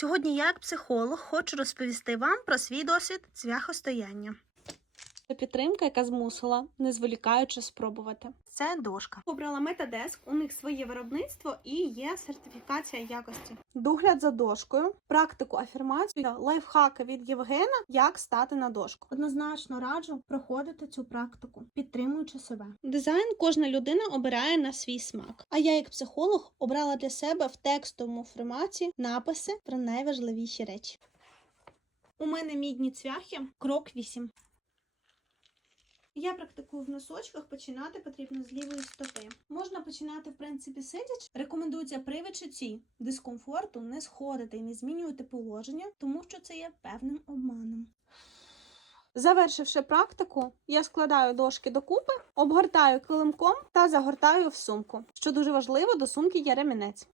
Сьогодні я, як психолог, хочу розповісти вам про свій досвід цвяхостояння. Це підтримка, яка змусила, не зволікаючи спробувати. Це дошка. Обрала Metadesc, у них своє виробництво і є сертифікація якості. Догляд за дошкою, практику афірмацію, лайфхаки від Євгена, як стати на дошку. Однозначно раджу проходити цю практику, підтримуючи себе. Дизайн кожна людина обирає на свій смак. А я, як психолог, обрала для себе в текстовому форматі написи про найважливіші речі. У мене мідні цвяхи, крок 8. Я практикую в носочках, починати потрібно з лівої стопи. Можна починати, в принципі, сидячи. Рекомендується при відчутті дискомфорту не сходити і не змінювати положення, тому що це є певним обманом. Завершивши практику, я складаю дошки докупи, обгортаю килимком та загортаю в сумку. Що дуже важливо, до сумки є ремінець.